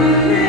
you.